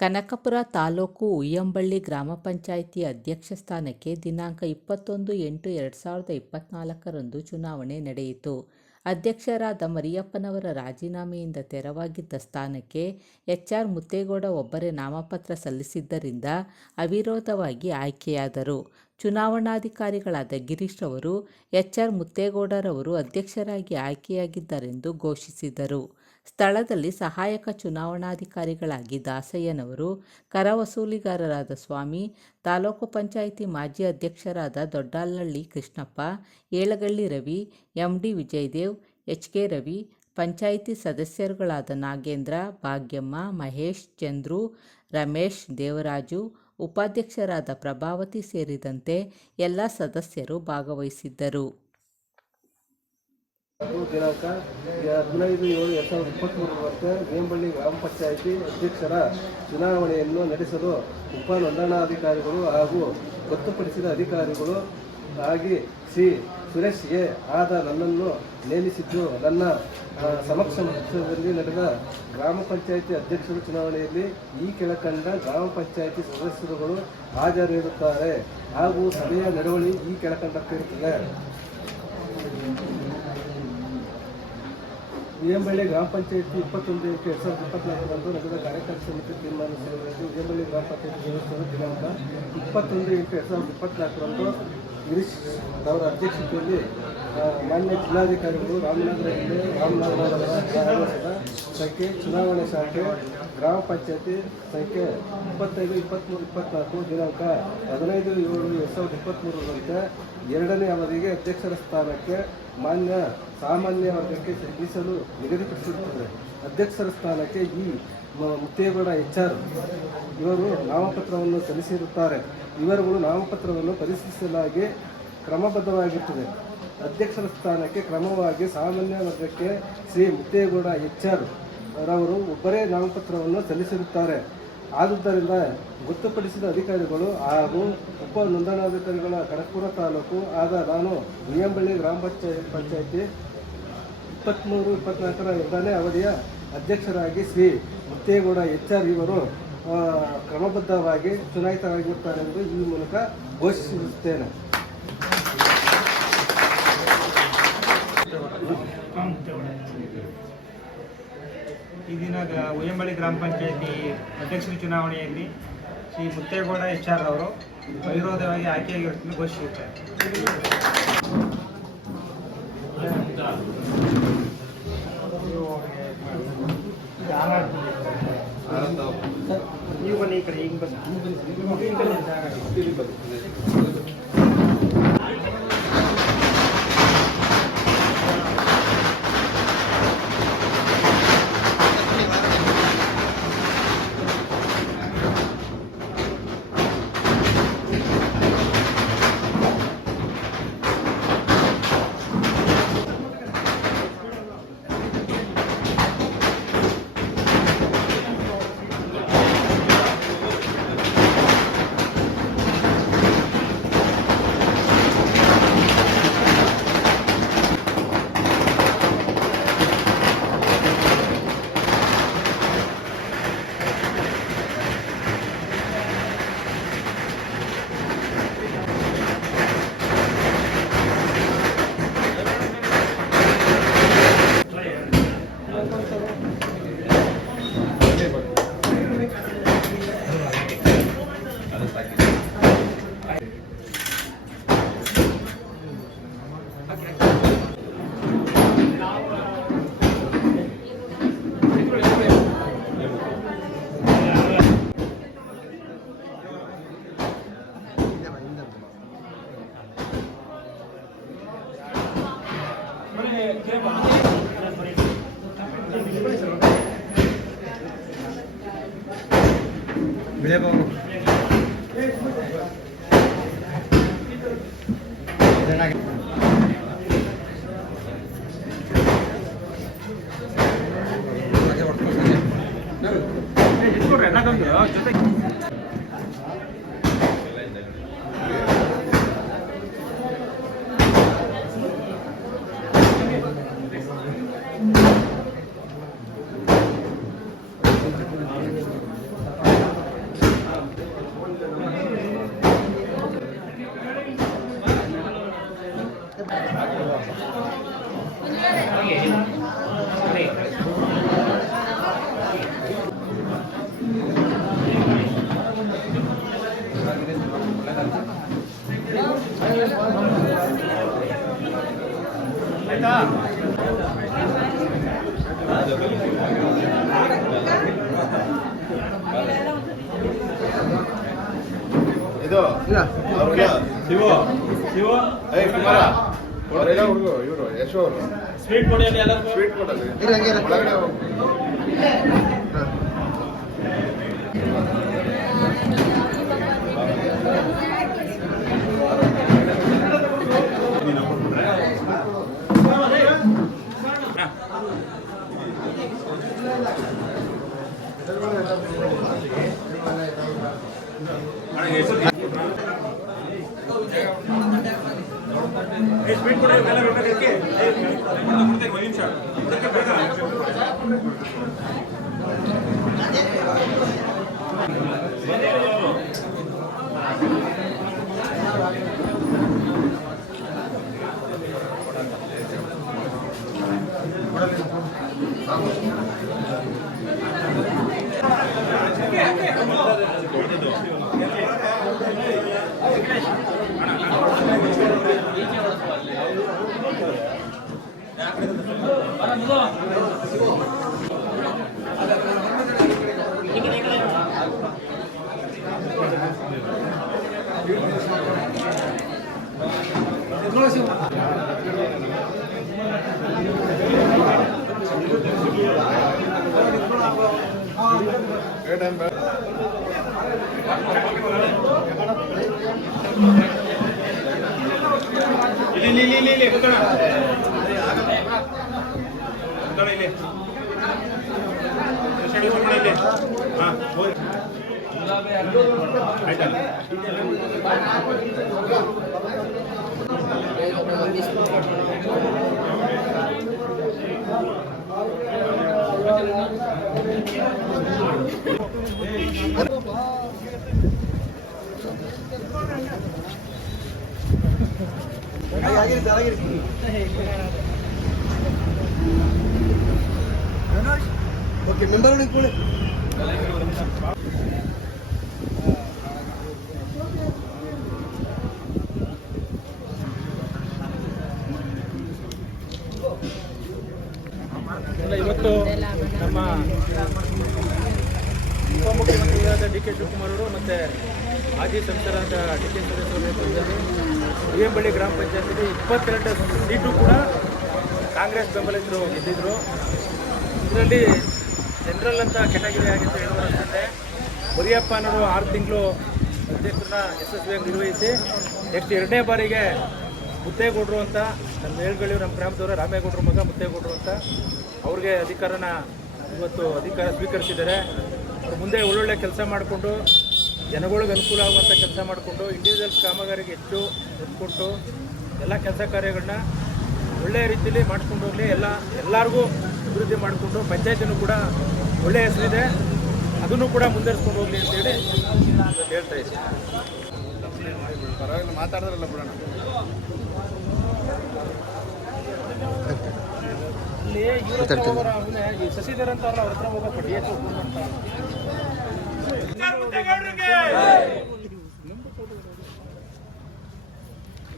ಕನಕಪುರ ತಾಲೂಕು ಉಯ್ಯಂಬಳ್ಳಿ ಗ್ರಾಮ ಪಂಚಾಯಿತಿ ಅಧ್ಯಕ್ಷ ಸ್ಥಾನಕ್ಕೆ ದಿನಾಂಕ 21/8/2024 ಚುನಾವಣೆ ನಡೆಯಿತು. ಅಧ್ಯಕ್ಷರಾದ ಮರಿಯಪ್ಪನವರ ರಾಜೀನಾಮೆಯಿಂದ ತೆರವಾಗಿದ್ದ ಸ್ಥಾನಕ್ಕೆ ಎಚ್.ಆರ್. ಮುತ್ತೇಗೌಡ ಒಬ್ಬರೇ ನಾಮಪತ್ರ ಸಲ್ಲಿಸಿದ್ದರಿಂದ ಅವಿರೋಧವಾಗಿ ಆಯ್ಕೆಯಾದರು. ಚುನಾವಣಾಧಿಕಾರಿಗಳಾದ ಗಿರೀಶ್ ಅವರು ಎಚ್.ಆರ್. ಮುತ್ತೇಗೌಡರವರು ಅಧ್ಯಕ್ಷರಾಗಿ ಆಯ್ಕೆಯಾಗಿದ್ದಾರೆಂದು ಘೋಷಿಸಿದರು. ಸ್ಥಳದಲ್ಲಿ ಸಹಾಯಕ ಚುನಾವಣಾಧಿಕಾರಿಗಳಾಗಿ ದಾಸಯ್ಯನವರು, ಕರ ವಸೂಲಿಗಾರರಾದ ಸ್ವಾಮಿ, ತಾಲೂಕು ಪಂಚಾಯಿತಿ ಮಾಜಿ ಅಧ್ಯಕ್ಷರಾದ ದೊಡ್ಡಾಲಹಳ್ಳಿ ಕೃಷ್ಣಪ್ಪ, ಏಳಗಳ್ಳಿ ರವಿ, ಎಂ.ಡಿ. ವಿಜಯದೇವ್, ಎಚ್.ಕೆ. ರವಿ, ಪಂಚಾಯಿತಿ ಸದಸ್ಯರುಗಳಾದ ನಾಗೇಂದ್ರ, ಭಾಗ್ಯಮ್ಮ, ಮಹೇಶ್, ಚಂದ್ರು, ರಮೇಶ್, ದೇವರಾಜು, ಉಪಾಧ್ಯಕ್ಷರಾದ ಪ್ರಭಾವತಿ ಸೇರಿದಂತೆ ಎಲ್ಲ ಸದಸ್ಯರು ಭಾಗವಹಿಸಿದ್ದರು. ದಿನಾಂಕ 15/7/2023 ಉಯ್ಯಂಬಳ್ಳಿ ಗ್ರಾಮ ಪಂಚಾಯಿತಿ ಅಧ್ಯಕ್ಷರ ಚುನಾವಣೆಯನ್ನು ನಡೆಸಲು ಉಪ ನೋಂದಣಾಧಿಕಾರಿಗಳು ಹಾಗೂ ಗೊತ್ತುಪಡಿಸಿದ ಅಧಿಕಾರಿಗಳು ಆಗಿ ಶ್ರೀ ಸುರೇಶ್ ಎ. ಆದ ನನ್ನನ್ನು ನೇಮಿಸಿದ್ದು, ನನ್ನ ಸಮಕ್ಷಮದಲ್ಲಿ ನಡೆದ ಗ್ರಾಮ ಪಂಚಾಯಿತಿ ಅಧ್ಯಕ್ಷರ ಚುನಾವಣೆಯಲ್ಲಿ ಈ ಕೆಳಕಂಡ ಗ್ರಾಮ ಪಂಚಾಯಿತಿ ಸದಸ್ಯರುಗಳು ಹಾಜರಿರುತ್ತಾರೆ ಹಾಗೂ ಸಭೆಯ ನಡವಳಿ ಈ ಕೆಳಕಂಡಕ್ಕಿರುತ್ತದೆ. ಉಯ್ಯಂಬಳ್ಳಿ ಗ್ರಾಮ ಪಂಚಾಯಿತಿ 21/8/2024 ನಡೆದ ಕಾರ್ಯಕಾರಿ ಸಮಿತಿ ತೀರ್ಮಾನಿಸಿರುವುದು ಉಯ್ಯಂಬಳ್ಳಿ ಗ್ರಾಮ ಪಂಚಾಯಿತಿ ಸದಸ್ಯರು ದಿನಾಂಕ 21/8/2024 ಗಿರೀಶ್ ಅವರ ಅಧ್ಯಕ್ಷತೆಯಲ್ಲಿ ಮಾನ್ಯ ಜಿಲ್ಲಾಧಿಕಾರಿಗಳು ರಾಮನಗರ ಜಿಲ್ಲೆ ರಾಮನಗರದ ಸಂಖ್ಯೆ ಚುನಾವಣೆ ಶಾಖೆ ಗ್ರಾಮ ಪಂಚಾಯಿತಿ ಸಂಖ್ಯೆ 25/23/24 ದಿನಾಂಕ 15/7/2023 ಎರಡನೇ ಅವಧಿಗೆ ಅಧ್ಯಕ್ಷರ ಸ್ಥಾನಕ್ಕೆ ಮಾನ್ಯ ಸಾಮಾನ್ಯ ವರ್ಗಕ್ಕೆ ಮೀಸಲು ನಿಗದಿಪಡಿಸಿರುತ್ತದೆ. ಅಧ್ಯಕ್ಷರ ಸ್ಥಾನಕ್ಕೆ ಈ ಮುತ್ತೇಗೌಡ ಎಚ್.ಆರ್. ಇವರು ನಾಮಪತ್ರವನ್ನು ಸಲ್ಲಿಸಿರುತ್ತಾರೆ. ಇವರುಗಳು ನಾಮಪತ್ರವನ್ನು ಪರಿಶೀಲಿಸಲಾಗಿ ಕ್ರಮಬದ್ಧವಾಗಿರುತ್ತದೆ. ಅಧ್ಯಕ್ಷರ ಸ್ಥಾನಕ್ಕೆ ಕ್ರಮವಾಗಿ ಸಾಮಾನ್ಯ ವರ್ಗಕ್ಕೆ ಶ್ರೀ ಮುತ್ತೇಗೌಡ ಎಚ್.ಆರ್. ರವರು ಒಬ್ಬರೇ ನಾಮಪತ್ರವನ್ನು ಸಲ್ಲಿಸಿರುತ್ತಾರೆ. ಆದುದರಿಂದ ಗೊತ್ತುಪಡಿಸಿದ ಅಧಿಕಾರಿಗಳು ಹಾಗೂ ಉಪ ನೋಂದಣಾಧಿಕಾರಿಗಳ ಕನಕಪುರ ತಾಲೂಕು ಆದ ನಾನು ಉಯ್ಯಂಬಳ್ಳಿ ಗ್ರಾಮ ಪಂಚಾಯಿತಿ 23/24 ಎರಡನೇ ಅವಧಿಯ ಅಧ್ಯಕ್ಷರಾಗಿ ಶ್ರೀ ಮುತ್ತೇಗೌಡ ಎಚ್.ಆರ್. ಇವರು ಕ್ರಮಬದ್ಧವಾಗಿ ಚುನಾಯಿತರಾಗಿರುತ್ತಾರೆ ಎಂದು ಈ ಮೂಲಕ ಘೋಷಿಸುತ್ತೇನೆ. ಈ ದಿನ ಉಯ್ಯಂಬಳ್ಳಿ ಗ್ರಾಮ ಪಂಚಾಯಿತಿ ಅಧ್ಯಕ್ಷರ ಚುನಾವಣೆಯಲ್ಲಿ ಶ್ರೀ ಮುತ್ತೇಗೌಡ ಎಚ್.ಆರ್. ಅವರು ಅವಿರೋಧವಾಗಿ ಆಯ್ಕೆಯಾಗಿರುವುದನ್ನು ಘೋಷಿಸುತ್ತಾರೆ. ನೀವು ಬನ್ನಿ ಈ ಕಡೆ, ಹಿಂಗೆ ಬನ್ನಿ. ಜೊತೆ ಇದು ಶಿವ ಶಿವ ಕುಮಾರ ಅವರೆಲ್ಲ ಹುಡುಗರು ಇವರು ಯಶೋ ಅವರು ಸ್ವೀಟ್ ಕೊಡಿ ಸ್ವೀಟ್ ಕೊಡೋದು ಒಳಗಡೆ ಹೋಗಿ ಓಕೆ ಮೆಂಬರ್ ಇಟ್ಕೊಳ್ಳಿ. ಇವತ್ತು ನಮ್ಮ ಉಪಮುಖ್ಯಮಂತ್ರಿಗಳಾದ ಡಿ ಕೆ ಶಿವಕುಮಾರ್ ಅವರು ಮತ್ತು ಮಾಜಿ ಸಂಸದರಾದ ಡಿ ಕೆ ಸುರೇಶ್ ನೇತೃತ್ವದಲ್ಲಿ ಉಯ್ಯಂಬಳ್ಳಿ ಗ್ರಾಮ ಪಂಚಾಯತಿಗೆ 22 ಸೀಟು ಕೂಡ ಕಾಂಗ್ರೆಸ್ ಬೆಂಬಲಿತರು ಗೆದ್ದಿದ್ರು. ಇದರಲ್ಲಿ ಜನರಲ್ ಅಂತ ಕೆಟಗರಿ ಆಗಿತ್ತು ಹೇಳುವಂತೆ ಮುರಿಯಪ್ಪ ಅನ್ನೋರು 6 ತಿಂಗಳು ಅಧ್ಯಕ್ಷರನ್ನ ಯಶಸ್ವಿಯಾಗಿ ನಿರ್ವಹಿಸಿ ನೆಕ್ಸ್ಟ್ 2ನೇ ಬಾರಿಗೆ ಮುತ್ತೇಗೌಡರು ಅಂತ ನಮ್ಮ ಹೇಳ್ಗಳು ನಮ್ಮ ಗ್ರಾಮದವರು ರಾಮೇಗೌಡರು ಮಗ ಮುತ್ತೇಗೌಡರು ಅಂತ ಅವ್ರಿಗೆ ಅಧಿಕಾರನ ಇವತ್ತು ಅಧಿಕಾರ ಸ್ವೀಕರಿಸಿದ್ದಾರೆ. ಅವ್ರು ಮುಂದೆ ಒಳ್ಳೊಳ್ಳೆ ಕೆಲಸ ಮಾಡಿಕೊಂಡು ಜನಗಳಿಗೆ ಅನುಕೂಲ ಆಗುವಂಥ ಕೆಲಸ ಮಾಡಿಕೊಂಡು ಇಂಡಿವಿಜುವಲ್ಸ್ ಕಾಮಗಾರಿಗೆ ಹೆಚ್ಚು ಒತ್ತು ಕೊಟ್ಟು ಎಲ್ಲ ಕೆಲಸ ಕಾರ್ಯಗಳನ್ನ ಒಳ್ಳೆಯ ರೀತಿಯಲ್ಲಿ ಮಾಡ್ಕೊಂಡು ಹೋಗಲಿ, ಎಲ್ಲರಿಗೂ ಅಭಿವೃದ್ಧಿ ಮಾಡಿಕೊಂಡು ಪಂಚಾಯತಿನೂ ಕೂಡ ಒಳ್ಳೆಯ ಹೆಸರಿದೆ, ಅದನ್ನು ಕೂಡ ಮುಂದುವರಿಸ್ಕೊಂಡು ಹೋಗಲಿ ಅಂತೇಳಿ ಹೇಳ್ತಾ ಇದ್ದೀನಿ. ಪರವಾಗಿಲ್ಲ ಮಾತಾಡಿದ್ರಲ್ಲ ಬಿಡೋಣ. ಇಲ್ಲಿ ಶಶಿಧರ್ ಅಂತ ಅವ್ರ ಹತ್ರ ಹೋಗೋ ಪಡಿ